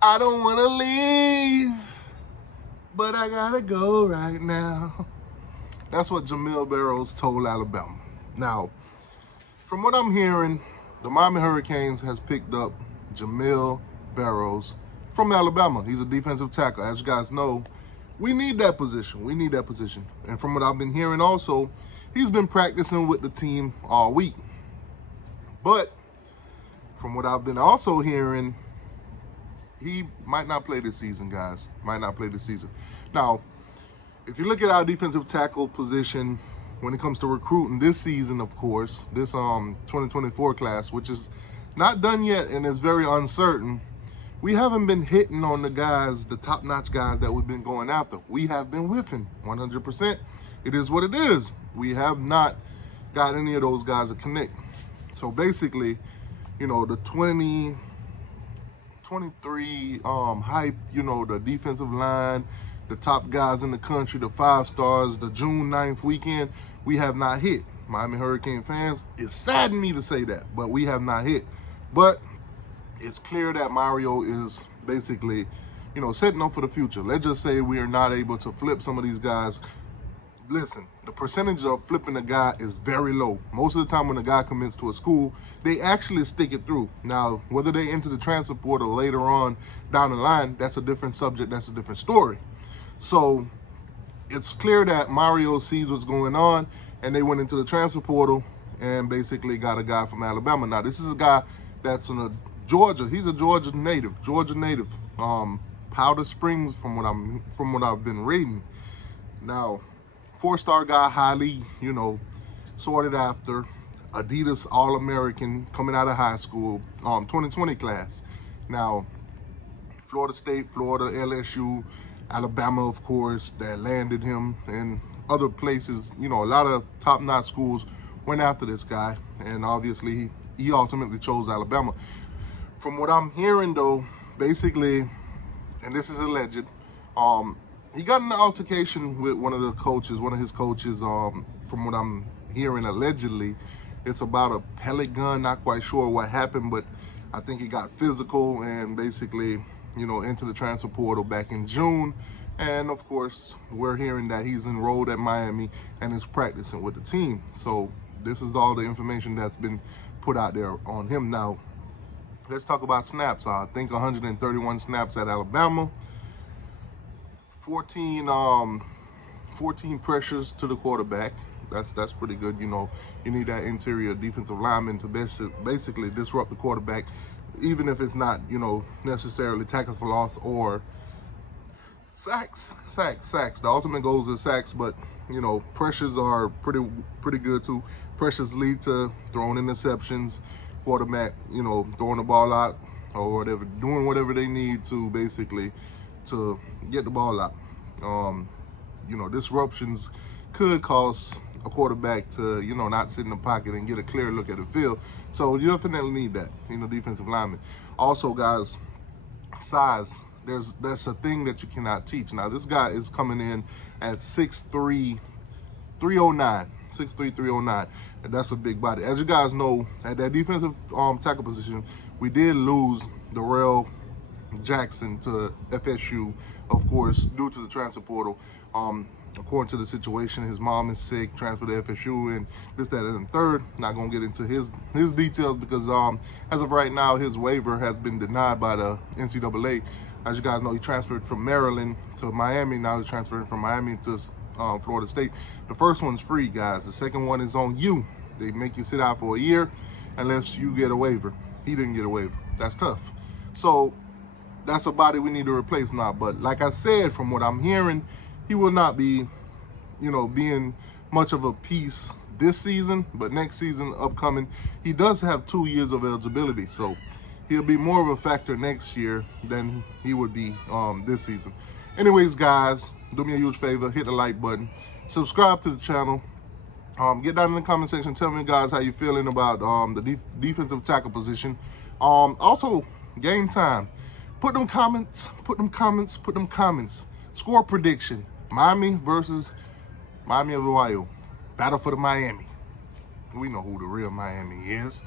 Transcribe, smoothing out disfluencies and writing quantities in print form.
I don't want to leave, but I gotta go right now. That's what Jamil Barrows told Alabama. Now, from what I'm hearing, the Miami Hurricanes has picked up Jamil Barrows from Alabama. He's a defensive tackle. As you guys know, we need that position. We need that position. And from what I've been hearing also, he's been practicing with the team all week. But from what I've been also hearing, he might not play this season, guys. Might not play this season. Now, if you look at our defensive tackle position when it comes to recruiting this season, of course, this 2024 class, which is not done yet and is very uncertain, we haven't been hitting on the guys, the top-notch guys that we've been going after. We have been whiffing 100%. It is what it is. We have not got any of those guys to connect. So basically, you know, the 2023 hype, you know, the defensive line, the top guys in the country, the 5 stars, the June 9th weekend, we have not hit. Miami Hurricane fans, it saddened me to say that, but we have not hit. But it's clear that Mario is basically, you know, setting up for the future. Let's just say we are not able to flip some of these guys. Listen, the percentage of flipping a guy is very low. Most of the time when a guy commits to a school, they actually stick it through. Now, whether they enter the transfer portal later on down the line, that's a different subject, that's a different story. So it's clear that Mario sees what's going on, and they went into the transfer portal and basically got a guy from Alabama. Now, this is a guy that's in Georgia. He's a Georgia native. Powder Springs, from what I've been reading. Now, 4-star guy, highly, you know, sorted after, Adidas All-American coming out of high school, 2020 class. Now, Florida State, Florida, LSU, Alabama, of course, that landed him, and other places, you know, a lot of top-notch schools went after this guy, and obviously he ultimately chose Alabama. From what I'm hearing, though, basically, and this is alleged, he got in an altercation with one of his coaches, from what I'm hearing, allegedly. It's about a pellet gun, not quite sure what happened, but I think he got physical and basically, you know, into the transfer portal back in June. And of course, we're hearing that he's enrolled at Miami and is practicing with the team. So this is all the information that's been put out there on him. Now, let's talk about snaps. I think 131 snaps at Alabama, 14 pressures to the quarterback. That's pretty good. You know, you need that interior defensive lineman to basically disrupt the quarterback, even if it's not, you know, necessarily tackles for loss or sacks. The ultimate goal is sacks, but you know, pressures are pretty good too. Pressures lead to throwing interceptions, quarterback, you know, throwing the ball out or whatever, doing whatever they need to basically to get the ball out. You know, disruptions could cause a quarterback to, you know, not sit in the pocket and get a clear look at the field. So you definitely need that, you know, defensive lineman. Also, guys, size. That's a thing that you cannot teach. Now, this guy is coming in at 6'3", 309. 6'3", 309. And that's a big body. As you guys know, at that defensive tackle position, we did lose Darrell Jackson to FSU, of course, due to the transfer portal. According to the situation, his mom is sick, transferred to FSU, and this, that, and the third. Not gonna get into his details because as of right now, his waiver has been denied by the NCAA. As you guys know, he transferred from Maryland to Miami. Now he's transferring from Miami to Florida State. The first one's free, guys. The second one is on you. They make you sit out for a year unless you get a waiver. He didn't get a waiver. That's tough. So that's a body we need to replace now. But like I said, from what I'm hearing, he will not be, you know, being much of a piece this season, but next season upcoming, he does have 2 years of eligibility. So he'll be more of a factor next year than he would be this season. Anyways, guys, do me a huge favor, hit the like button, subscribe to the channel, get down in the comment section, tell me, guys, how you feeling about the defensive tackle position. Also, game time. Put them comments. Score prediction. Miami versus Miami of Ohio. Battle for the Miami. We know who the real Miami is.